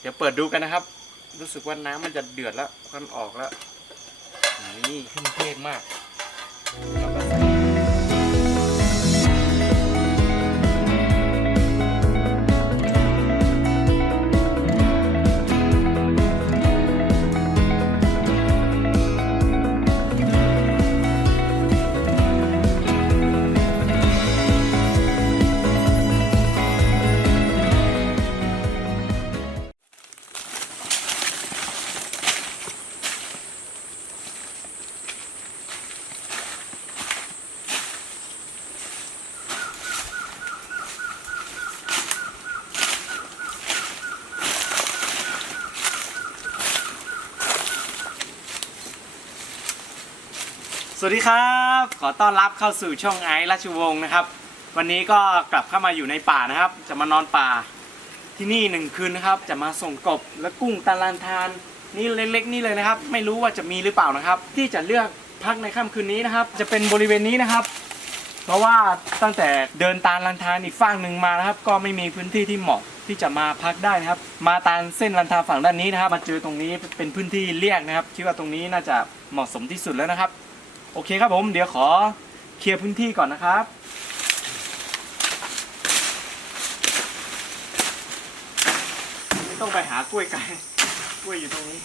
เดี๋ยวเปิดดูกันนะครับรู้สึกว่าน้ำมันจะเดือดแล้วมันออกแล้วนี่ขึ้นเทศมากเราก็ใส่สวัสดีครับขอต้อนรับเข้าสู่ช่องไอซ์ราชวงศ์นะครับวันนี้ก็กลับเข้ามาอยู่ในป่านะครับจะมานอนป่าที่นี่1 คืนนะครับจะมาส่งกบและกุ้งตะลันทานนี่เล็กๆนี่เลยนะครับไม่รู้ว่าจะมีหรือเปล่านะครับที่จะเลือกพักในค่ำคืนนี้นะครับจะเป็นบริเวณนี้นะครับเพราะว่าตั้งแต่เดินตาลันทานอีกฝั่งหนึ่งมานะครับก็ไม่มีพื้นที่ที่เหมาะที่จะมาพักได้นะครับมาตามเส้นลันทานฝั่งด้านนี้นะครับมาเจอตรงนี้เป็นพื้นที่เรียกนะครับคิดว่าตรงนี้น่าจะเหมาะสมที่สุดแล้วนะครับโอเคครับผมเดี๋ยวขอเคลียร์พื้นที่ก่อนนะครับไม่ต้องไปหากล้วยไก่กล้วยอยู่ตรงนี้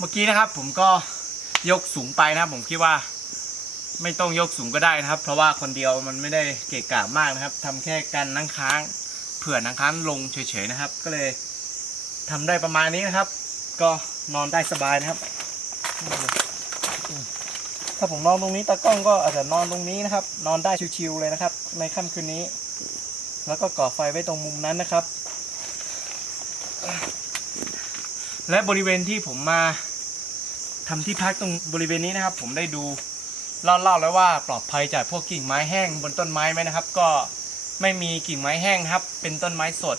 เมื่อกี้นะครับผมก็ยกสูงไปนะครับผมคิดว่าไม่ต้องยกสูงก็ได้นะครับเพราะว่าคนเดียวมันไม่ได้เกะกะมากนะครับทำแค่กันนั่งค้างเผื่อนั่งค้างลงเฉยๆนะครับก็เลยทำได้ประมาณนี้นะครับก็นอนได้สบายนะครับถ้าผมนอนตรงนี้ตากล้องก็อาจจะนอนตรงนี้นะครับนอนได้ชิวๆเลยนะครับในค่ำคืนนี้แล้วก็ก่อไฟไว้ตรงมุมนั้นนะครับและบริเวณที่ผมมาทำที่พักตรงบริเวณนี้นะครับผมได้ดูเล่าแล้วว่าปลอดภัยจากพวกกิ่งไม้แห้งบนต้นไม้ไหมนะครับก็ไม่มีกิ่งไม้แห้งนะครับเป็นต้นไม้สด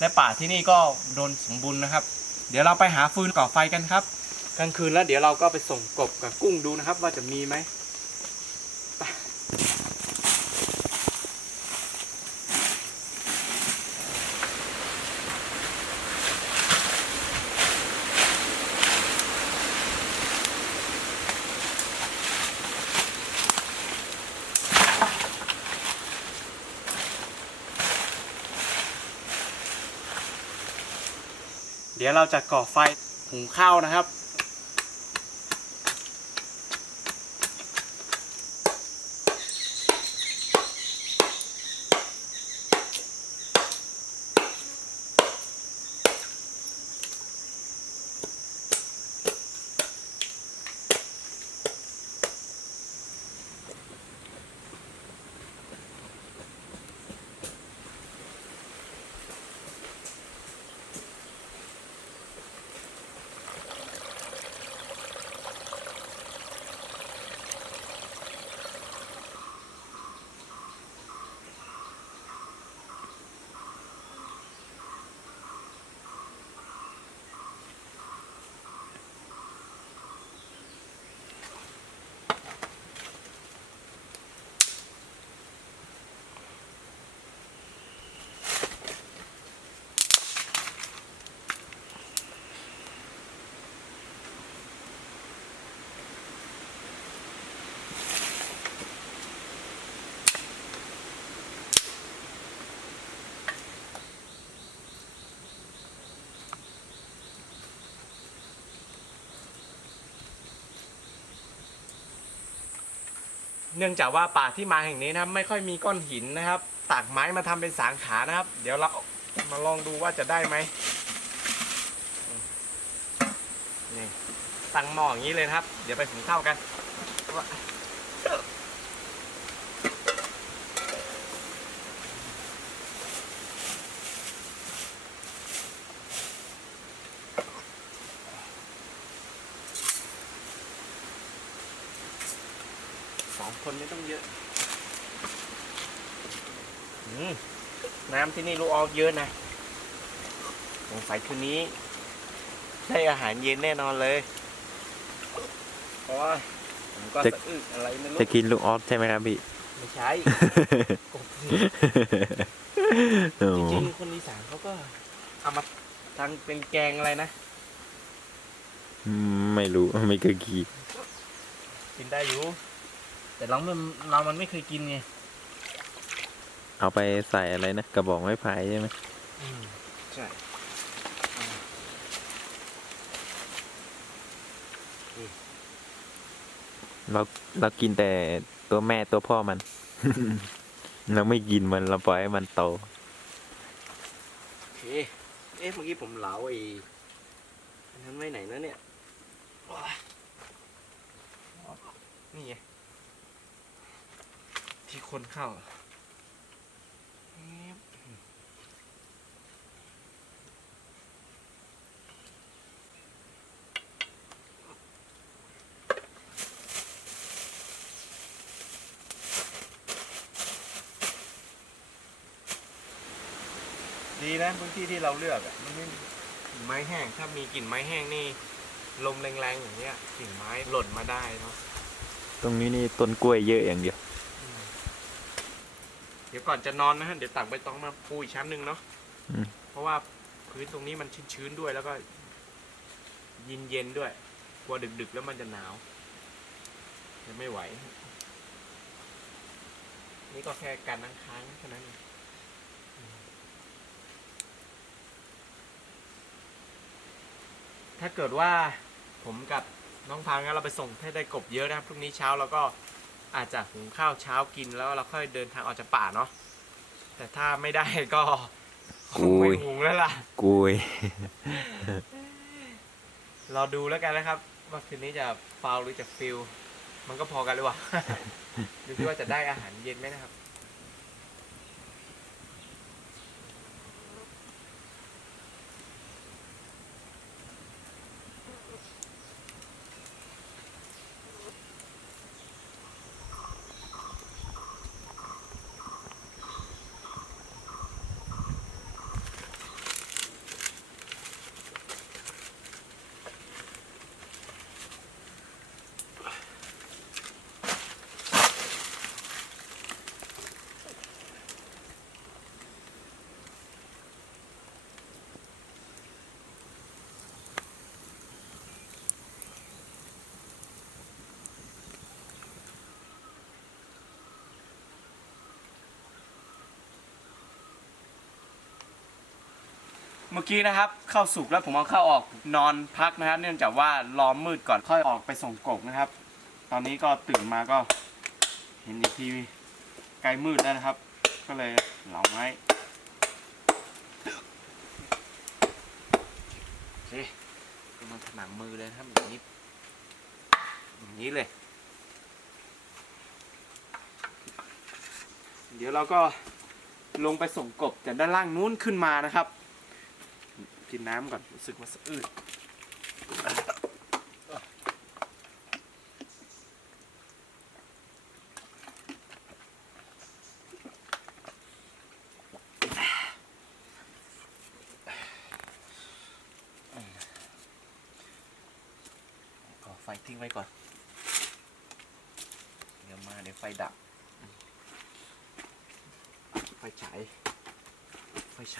และป่าที่นี่ก็โดนสมบูรณ์นะครับเดี๋ยวเราไปหาฟืนก่อไฟกันครับกลางคืนแล้วเดี๋ยวเราก็ไปส่งกบกับกุ้งดูนะครับว่าจะมีไหมเดี๋ยวเราจะก่อไฟหุงข้าวนะครับเนื่องจากว่าป่าที่มาแห่งนี้นะครับไม่ค่อยมีก้อนหินนะครับตากไม้มาทำเป็นสางขานะครับเดี๋ยวเรามาลองดูว่าจะได้ไหมนี่ตั้งหม้ออย่างนี้เลยนะครับเดี๋ยวไปหุงข้าวกัน 2 คนไม่ต้องเยอะน้ำที่นี่ลูกออกเยอะนะสงสัยคืนนี้ได้อาหารเย็นแน่นอนเลยเพราะว่าผมก็สะอึกอะไรไม่รู้จะกินลูกออสใช่ไหมครับพี่ ไม่ใช่กบจริงๆคนอีสานเขาก็เอามาทำเป็นแกงอะไรนะ ไม่รู้ไม่เคยกิน กินได้อยู่แต่มันไม่เคยกินไง เอาไปใส่อะไรนะกระบอกไม้ไผ่ใช่ไหม ใช่เรากินแต่ตัวแม่ตัวพ่อมัน เราไม่กินมันเราปล่อยให้มันโต โอเคเมื่อกี้ผมเหลาอันนั้นไว้ไหนนะเนี่ยนี่ไงที่คนเข้าดีนะพื้นที่ที่เราเลือกอ่ะมันไม่กิ่งไม้แห้งถ้ามีกิ่งไม้แห้งนี่ลมแรงๆอย่างเงี้ยกิ่งไม้หล่นมาได้เนาะ ตรงนี้นี่ต้นกล้วยเยอะอย่างเดียว เดี๋ยวก่อนจะนอนนะฮะเดี๋ยวตักใบตองมาปูอีกชั้นหนึ่งเนาะเพราะว่าพื้นตรงนี้มันชื้นๆด้วยแล้วก็เย็นๆด้วยกลัวดึกๆแล้วมันจะหนาวจะไม่ไหวนี่ก็แค่การนั่งค้างแค่นั้นเองถ้าเกิดว่าผมกับน้องพางั้นเราไปส่งให้ได้กบเยอะนะครับพรุ่งนี้เช้าเราก็อาจจะหุงข้าวเช้ากินแล้วเราค่อยเดินทางออกจากป่าเนาะแต่ถ้าไม่ได้ก็คงไม่หุงแล้วล่ะกุย รอดูแล้วกันนะครับว่าคืนนี้จะฟาวหรือจะฟิลมันก็พอกันหรือเปล่า ดูที่ว่าจะได้อาหารเย็นไหมนะครับ เมื่อกี้นะครับเข้าสุกแล้วผมเอาเข้าออกนอนพักนะครับเนื่องจากว่ารอมืดก่อนค่อยออกไปส่งกบนะครับตอนนี้ก็ตื่นมาก็เห็นอีกทีใกล้มืดแล้วนะครับก็เลยเหลาไว้โอเคก็มันถนัดมือเลยครับอย่างนี้เลยเดี๋ยวเราก็ลงไปส่งกบจากด้านล่างนู้นขึ้นมานะครับกินน้ำก่อนรู้สึกว่าสะอื้นขอไฟทิ้งไว้ก่อนเดี๋ยวไฟดับไฟฉา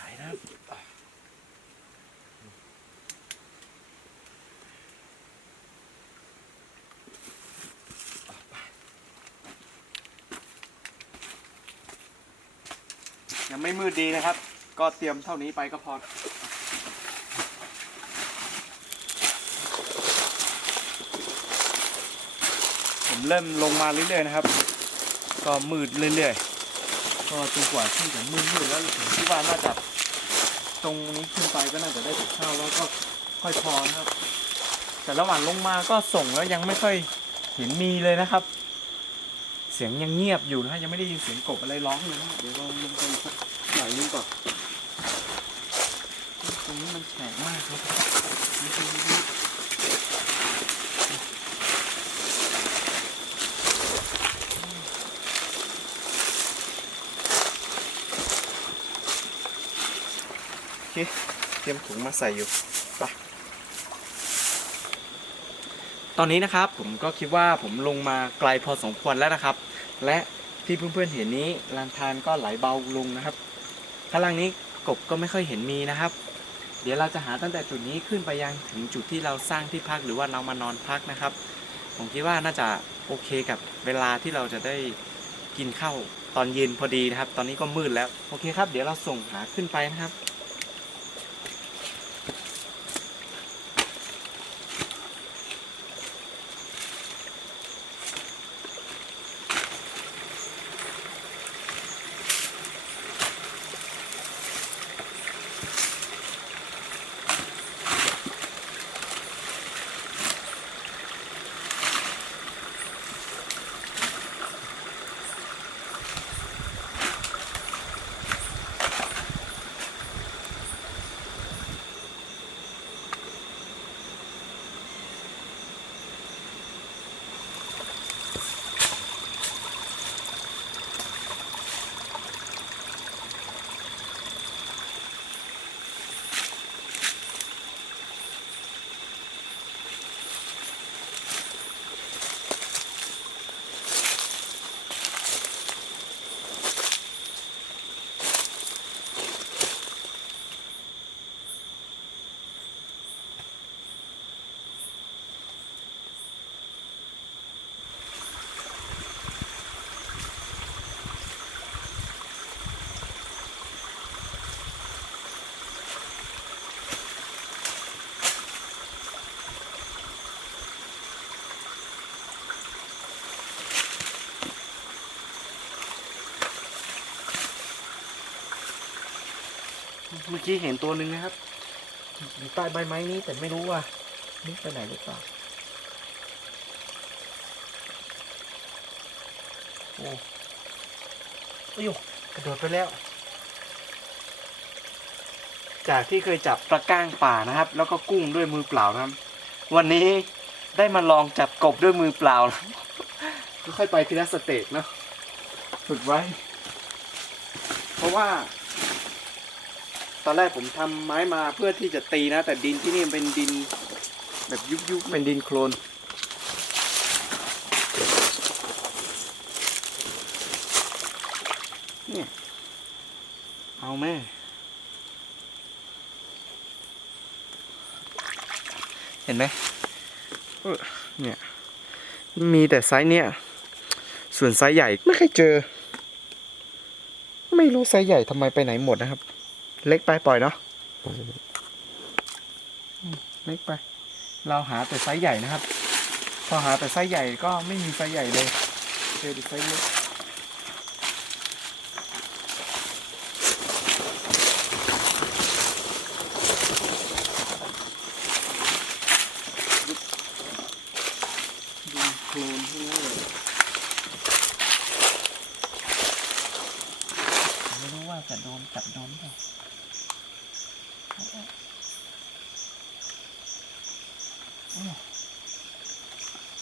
ยนะครับยังไม่มืดดีนะครับก็เตรียมเท่านี้ไปก็พอผมเริ่มลงมาเรื่อยๆนะครับก็มืดเรื่อยๆก็จนกว่าที่จะมืดแล้วผมคิดว่าน่าจะตรงนี้ขึ้นไปก็น่าจะได้กับข้าวแล้วก็ค่อยพอนะครับแต่ระหว่างลงมาก็ส่งแล้วยังไม่ค่อยเห็นมีเลยนะครับเสียงยังเงียบอยู่นะยังไม่ได้ยินเสียงกบอะไรร้องเลยนะเดี๋ยวเราลงไปสักหน่อยนึงก่อนตรงนี้มันแฉะมากเลย เคเตรียมถุงมาใส่อยู่ไปตอนนี้นะครับผมก็คิดว่าผมลงมาไกลพอสมควรแล้วนะครับ และที่เพื่อนๆเห็นนี้ลำธารก็ไหลเบาลงนะครับข้างล่างนี้กบก็ไม่ค่อยเห็นมีนะครับ เดี๋ยวเราจะหาตั้งแต่จุดนี้ขึ้นไปยังถึงจุดที่เราสร้างที่พักหรือว่าเรามานอนพักนะครับ ผมคิดว่าน่าจะโอเคกับเวลาที่เราจะได้กินข้าวตอนเย็นพอดีนะครับ ตอนนี้ก็มืดแล้วโอเคครับเดี๋ยวเราส่งหาขึ้นไปนะครับ เมื่อกี้เห็นตัวหนึ่งนะครับอยู่ใต้ใบไม้นี้แต่ไม่รู้ว่านึกไปไหนหรือเปล่าโอ้ยกระโดดไปแล้ว จากที่เคยจับปลาก้างป่านะครับ แล้วก็กุ้งด้วยมือเปล่านะครับ วันนี้ได้มาลองจับกบด้วยมือเปล่านะค่อยไปทีละสเต็ปเนาะฝึกไว้ เพราะว่า ตอนแรกผมทำไม้มาเพื่อที่จะตีนะ แต่ดินที่นี่เป็นดินแบบยุบๆเป็นดินโคลนเนี่ยเอาแม่เห็นไหมเนี่ยมีแต่ไซส์เนี่ยส่วนไซส์ใหญ่ไม่เคยเจอไม่รู้ไซส์ใหญ่ทำไมไปไหนหมดนะครับเล็กไปปล่อยเนาะเล็กไปเราหาแต่ไซส์ใหญ่นะครับพอหาแต่ไซส์ใหญ่ก็ไม่มีไซส์ใหญ่เลยเจอแต่ไซส์เล็กดูโคลนทั้งนั้นเลยไม่รู้ว่าจะโดนจับโดนเปล่า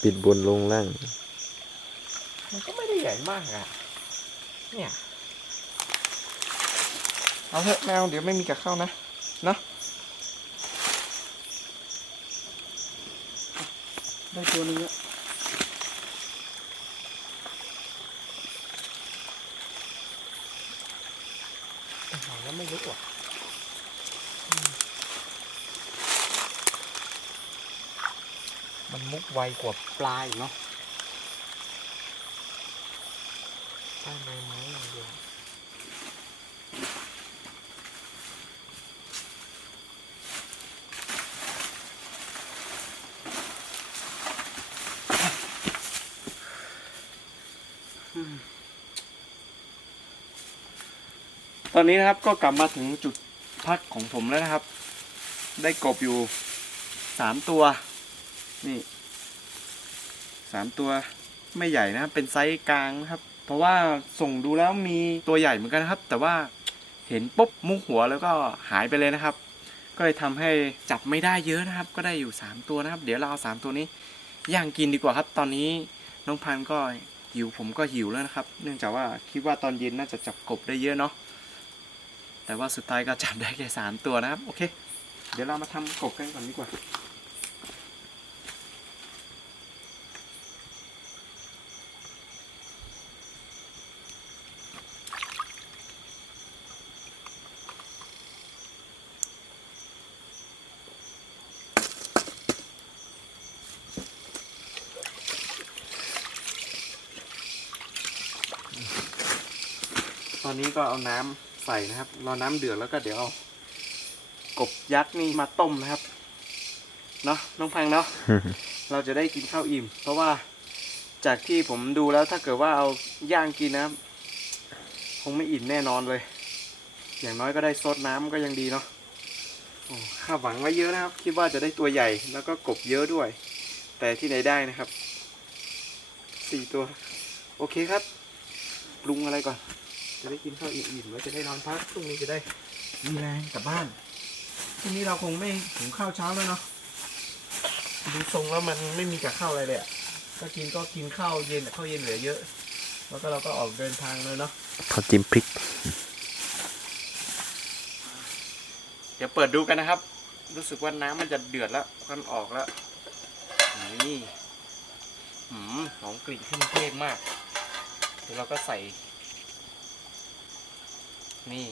ปิดบนลงล่าง มันก็ไม่ได้ใหญ่มากอะเนี่ยเอาเถอะแมวเดี๋ยวไม่มีกับข้าวนะเนาะได้ตัวนึงแล้วหาแล้วไม่รู้อ่ะมันมุกไวกว่าปลาอีกเนาะใช่ใบไม้อย่างเดียวตอนนี้นะครับก็กลับมาถึงจุดพักของผมแล้วนะครับ ได้กบอยู่3 ตัวนี่3 ตัวไม่ใหญ่นะครับเป็นไซส์กลางนะครับ เพราะว่าส่งดูแล้วมีตัวใหญ่เหมือนกันนะครับ แต่ว่าเห็นปุ๊บมุกหัวแล้วก็หายไปเลยนะครับ ก็เลยทำให้จับไม่ได้เยอะนะครับ ก็ได้อยู่3 ตัวนะครับ เดี๋ยวเราเอา3 ตัวนี้ย่างกินดีกว่าครับ ตอนนี้น้องพันธุ์ก็หิวผมก็หิวแล้วนะครับ เนื่องจากว่าคิดว่าตอนเย็นน่าจะจับกบได้เยอะเนาะ แต่ว่าสุดท้ายก็จับได้แค่3ตัวนะครับโอเคเดี๋ยวเรามาทำกบกันก่อนดีกว่าตอนนี้ก็เอาน้ำใส่นะครับรอน้ำเดือดแล้วก็เดี๋ยวเอากบยักษ์นี่มาต้มนะครับเนาะน้องพังเนาะ เราจะได้กินข้าวอิ่มเพราะว่าจากที่ผมดูแล้วถ้าเกิดว่าเอาย่างกินนะครับคงไม่อิ่มแน่นอนเลยอย่างน้อยก็ได้ซดน้ำก็ยังดีเนาะคาดหวังไว้เยอะนะครับคิดว่าจะได้ตัวใหญ่แล้วก็กบเยอะด้วยแต่ที่ไหนได้นะครับ4ตัวโอเคครับปรุงอะไรก่อนจะได้กินข้าวอิ่มๆแล้วจะได้นอนพักพรุ่งนี้จะได้มีแรงกลับบ้านพรุ่งนี้เราคงไม่หุงข้าวเช้าแล้วเนาะดูทรงแล้วมันไม่มีกับข้าวอะไรเลยอ่ะก็กินข้าวเย็นข้าวเย็นเหลือเยอะแล้วก็เราก็ออกเดินทางเลยเนาะ เขาจิ้มพริก เดี๋ยวเปิดดูกันนะครับรู้สึกว่าน้ำมันจะเดือดแล้วควันออกแล้วนี่หอมกลิ่นเครื่องเทศมากเดี๋ยวเราก็ใส่นี่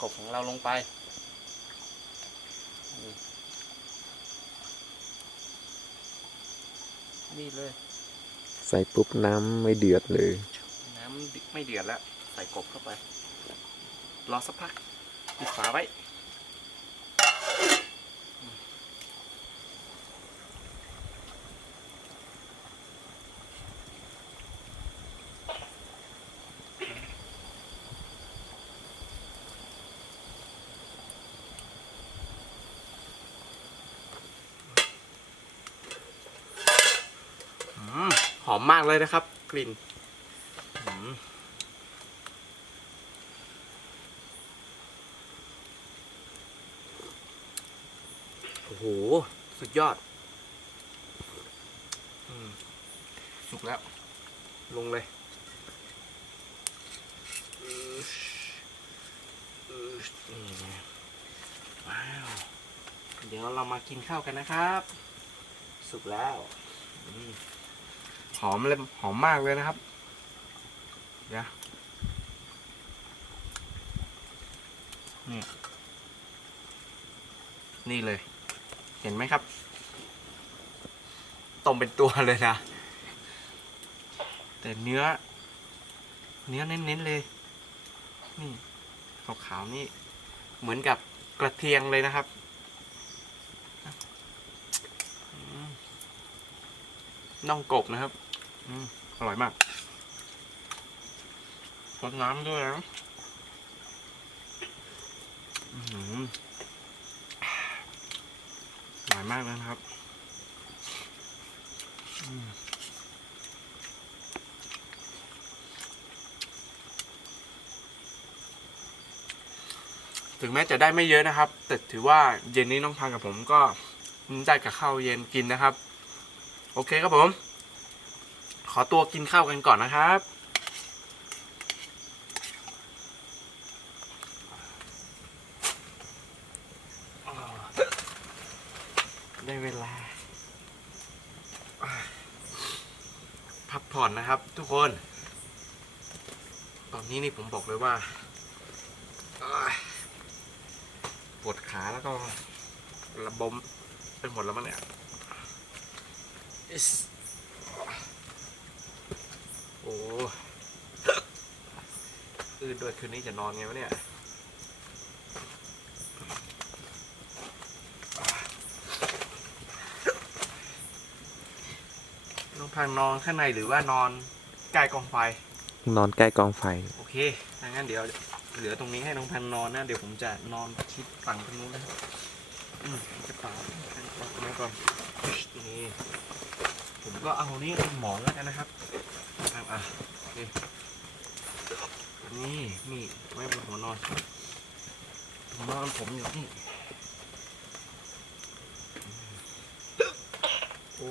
กบของเราลงไปนี่เลย ใส่ปุ๊บน้ำไม่เดือดเลย น้ำไม่เดือดแล้วใส่กบเข้าไปรอสักพักปิดฝาไว้หอมมากเลยนะครับกลิ่นโอ้โหสุดยอดสุกแล้วลงเลยว้าวเดี๋ยวเรามากินข้าวกันนะครับสุกแล้วหอมเลยหอมมากเลยนะครับเดี๋ยวนี่เลยเห็นไหมครับต้มเป็นตัวเลยนะแต่เนื้อเน้นๆเลยนี่ขาวๆนี่เหมือนกับกระเทียมเลยนะครับน่องกบนะครับอร่อยมากรสน้ำด้วยนะอร่อยมากเลยนะครับถึงแม้จะได้ไม่เยอะนะครับแต่ถือว่าเย็นนี้น้องพังกับผมก็ได้กับข้าวเย็นกินนะครับโอเคครับผมขอตัวกินข้าวกันก่อนนะครับได้เวลาพักผ่อนนะครับทุกคนตอนนี้นี่ผมบอกเลยว่าปวดขาแล้วก็ระบมเป็นหมดแล้วมั้งเนี่ยโอ้ด้วยคืนนี้จะนอนไงวะเนี่ยน้องพังนอนข้างในหรือว่านอนใกล้กองไฟนอนใกล้กองไฟโอเคงั้นเดี๋ยวเหลือตรงนี้ให้น้องพันนอนนะเดี๋ยวผมจะนอนชิดฝั่งตรงนู้นนะจะเปล่ามาก่อนนี่ผมก็เอานี่เป็นหมอนแล้วกันนะครับโอเคนี่ไว้บนหัวนอนผมอยู่นี่โอ้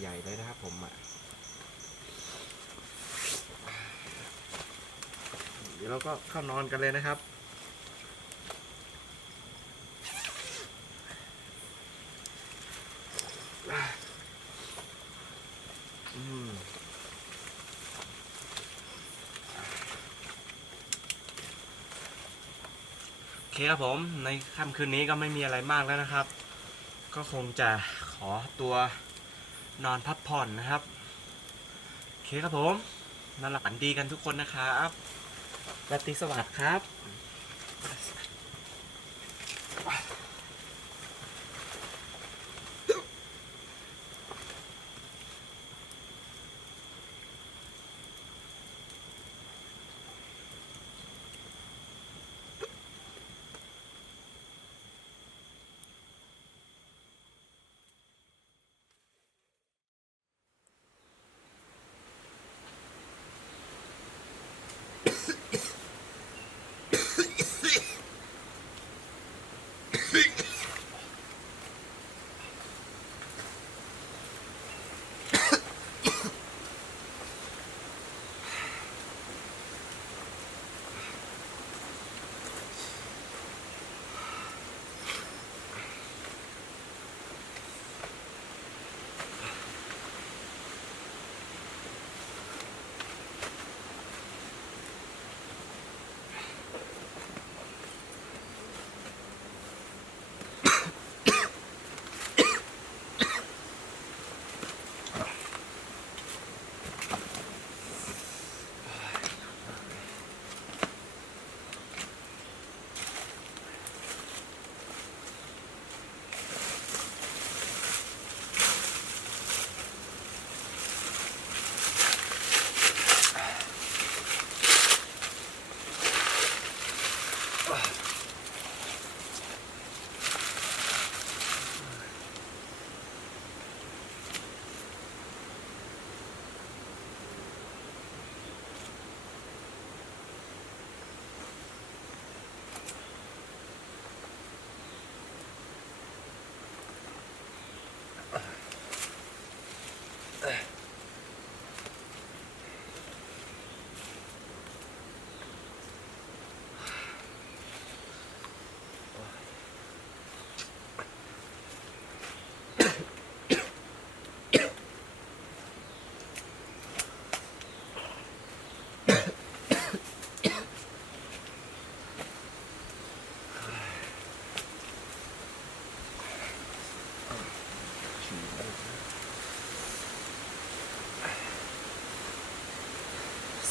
ใหญ่เลยนะครับผมเดี๋ยว เราก็เข้านอนกันเลยนะครับโอเคครับผมในค่ำคืนนี้ก็ไม่มีอะไรมากแล้วนะครับ ก็คงจะขอตัวนอนพักผ่อนนะครับโอเคครับผมนอนหลับฝันดีกันทุกคนนะครับราตรีสวัสดิ์ครับ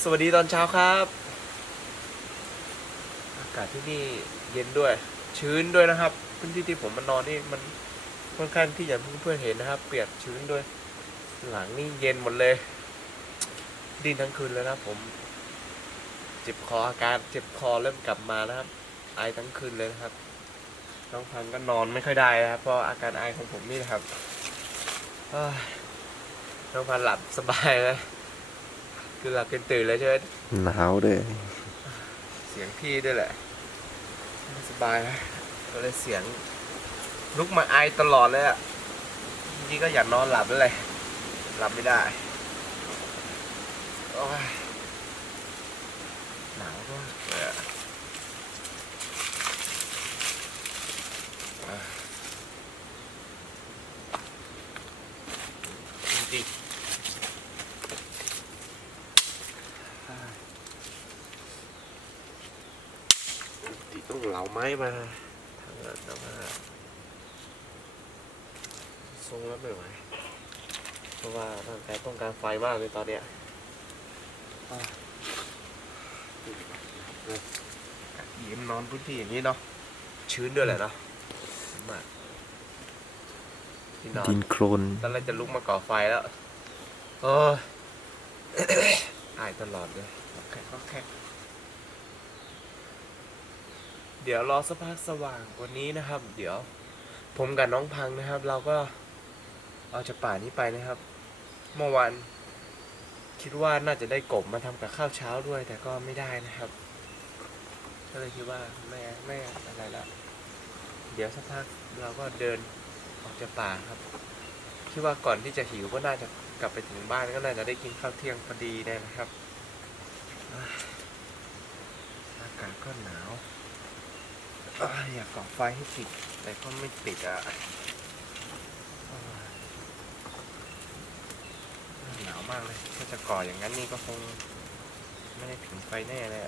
สวัสดีตอนเช้าครับอากาศที่นี่เย็นด้วยชื้นด้วยนะครับพื้นที่ที่ผมมานอนนี่มันค่อนข้างที่อย่างเพื่อนๆเห็นนะครับเปียกชื้นด้วยหลังนี่เย็นหมดเลยดิ้นทั้งคืนเลยนะผมเจ็บคออาการเจ็บคอเริ่มกลับมาแล้วครับไอทั้งคืนเลยนะครับน้องพันก็นอนไม่ค่อยได้นะครับเพราะอาการไอของผมนี่นะครับน้องพันหลับสบายเลยคือหลับเป็นตื่นเลยใช่ไหม หนาวด้วย เสียงพี่ด้วยแหละไม่สบายนะก็เลยเสียงลุกมาไอตลอดเลยอ่ะจริงๆก็อยากนอนหลับเลยหลับไม่ได้โอ้ยหนาวมากเลยอะจริงๆต้องเหลาไม้มาทำงานแต่ว่าทรงแล้วไม่ไหวเพราะว่าร่างกายต้องการไฟมากเลยตอนเนี้ยยิ้มนอนพื้นที่อย่างนี้เนาะชื้นด้วยแหละเนาะมากที่นอน ดินโคลน ตอนแรกจะลุกมาก่อไฟแล้วโอ้ย อายตลอดเลยแค่เดี๋ยวรอสักพักสว่างกว่านี้นะครับ เดี๋ยวผมกับน้องพังนะครับ เราก็เอาจากป่านี้ไปนะครับ เมื่อวานคิดว่าน่าจะได้กบมาทำกับข้าวเช้าด้วย แต่ก็ไม่ได้นะครับก็เลยคิดว่าไม่อะไรละเดี๋ยวสักพักเราก็เดินออกจากป่าครับคิดว่าก่อนที่จะหิวก็น่าจะกลับไปถึงบ้านก็น่าจะได้กินข้าวเที่ยงพอดีได้นะครับ ก็หนาวอยากก่อไฟให้ติดแต่ก็ไม่ติดหนาวมากเลยถ้าจะก่ออย่างนั้นนี่ก็คงไม่ได้ถึงไฟแน่เลย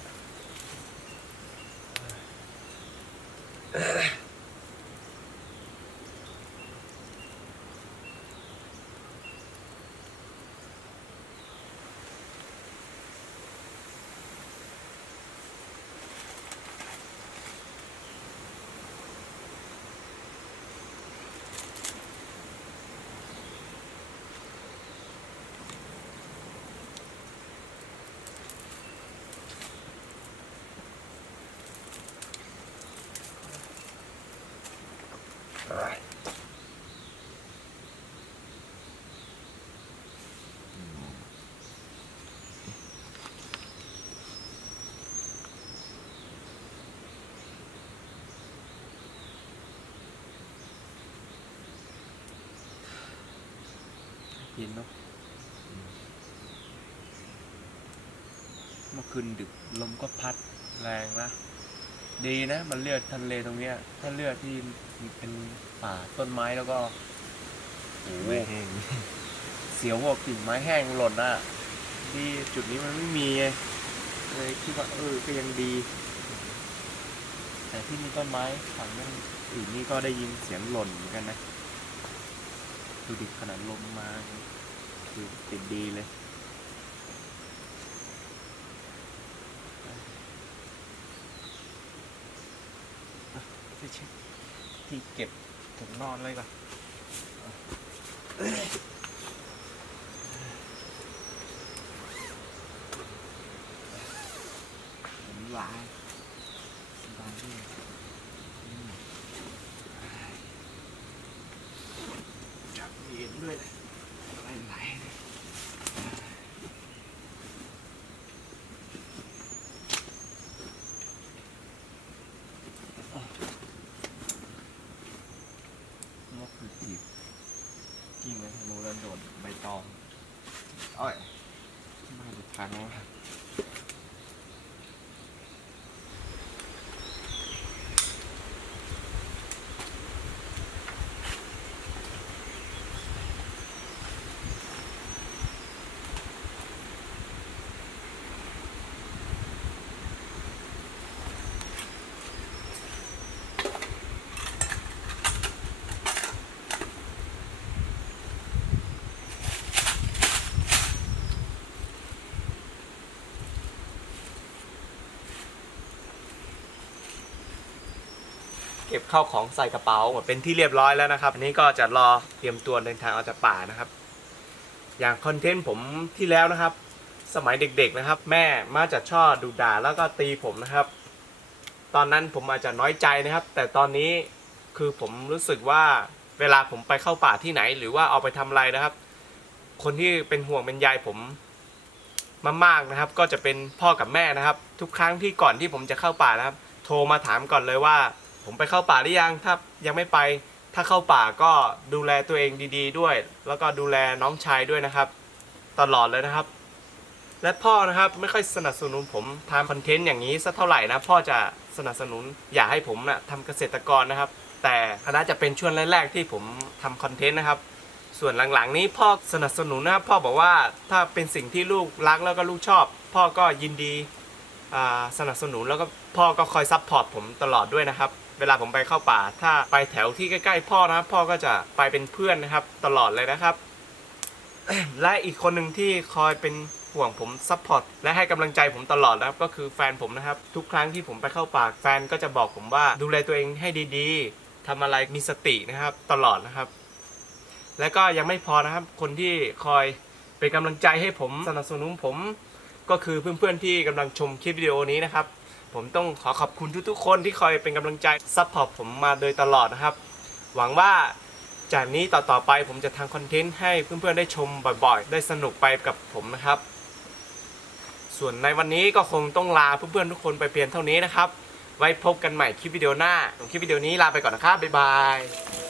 เย็นเนาะเมื่อคืนดึกลมก็พัดแรงนะดีนะมันเลือกทะเลตรงเนี้ยถ้าเลือกที่เป็นป่าต้นไม้แล้วก็โอ้โหเสียวพวกกิ่งไม้แห้งหล่นอ่ะดีจุดนี้มันไม่มีเลยคิดว่าก็ยังดีแต่ที่มีต้นไม้ฝั่งนั้นอื่นนี่ก็ได้ยินเสียงหล่นเหมือนกันนะดูดิขนาดลมมาคือติดดีเลยที่เก็บถุงนอนเลยก่อนหลายสบายดีจับเย็นด้วยไหลนกคือจีบกิ้งไปทางโน้นแล้วโดดใบตองอ้อยมาดูทางแล้วเก็บข้าวของใส่กระเป๋าหมดเป็นที่เรียบร้อยแล้วนะครับอันนี้ก็จะรอเตรียมตัวเดินทางออกจากป่านะครับอย่างคอนเทนต์ผมที่แล้วนะครับ สมัยเด็กๆนะครับแม่มาจะชอบดุด่าแล้วก็ตีผมนะครับตอนนั้นผมอาจจะน้อยใจนะครับ แต่ตอนนี้คือผมรู้สึกว่าเวลาผมไปเข้าป่าที่ไหนหรือว่าเอาไปทำอะไรนะครับ คนที่เป็นห่วงเป็นใยผมมากๆนะครับก็จะเป็นพ่อกับแม่นะครับทุกครั้งที่ก่อนที่ผมจะเข้าป่านะครับโทรมาถามก่อนเลยว่าผมไปเข้าป่าหรือยังถ้ายังไม่ไปถ้าเข้าป่าก็ดูแลตัวเองดีๆด้วยแล้วก็ดูแลน้องชายด้วยนะครับตลอดเลยนะครับและพ่อนะครับไม่ค่อยสนับสนุนผมทำคอนเทนต์อย่างนี้สักเท่าไหร่นะพ่อจะสนับสนุนอยากให้ผมนะทำเกษตรกรนะครับแต่น่าจะเป็นช่วงแรกๆที่ผมทำคอนเทนต์นะครับส่วนหลังๆนี้พ่อสนับสนุนนะครับพ่อบอกว่าถ้าเป็นสิ่งที่ลูกรักแล้วก็ลูกชอบพ่อก็ยินดีสนับสนุนแล้วก็พ่อก็คอยซัพพอร์ตผมตลอดด้วยนะครับเวลาผมไปเข้าป่าถ้าไปแถวที่ใกล้ๆพ่อนะครับพ่อก็จะไปเป็นเพื่อนนะครับตลอดเลยนะครับ และอีกคนหนึ่งที่คอยเป็นห่วงผมซัพพอร์ตและให้กำลังใจผมตลอดนะครับก็คือแฟนผมนะครับทุกครั้งที่ผมไปเข้าป่าแฟนก็จะบอกผมว่าดูแลตัวเองให้ดีๆทำอะไรมีสตินะครับตลอดนะครับและก็ยังไม่พอนะครับคนที่คอยเป็นกำลังใจให้ผมสนับสนุนผมก็คือเพื่อนๆที่กำลังชมคลิปวิดีโอนี้นะครับผมต้องขอขอบคุณทุกๆคนที่คอยเป็นกำลังใจซัพพอร์ตผมมาโดยตลอดนะครับหวังว่าจากนี้ต่อไปผมจะทำคอนเทนต์ให้เพื่อนๆได้ชมบ่อยๆได้สนุกไปกับผมนะครับส่วนในวันนี้ก็คงต้องลาเพื่อนๆทุกคนไปเพียงเท่านี้นะครับไว้พบกันใหม่คลิปวิดีโอหน้าคลิปวิดีโอนี้ลาไปก่อนนะครับบ๊ายบาย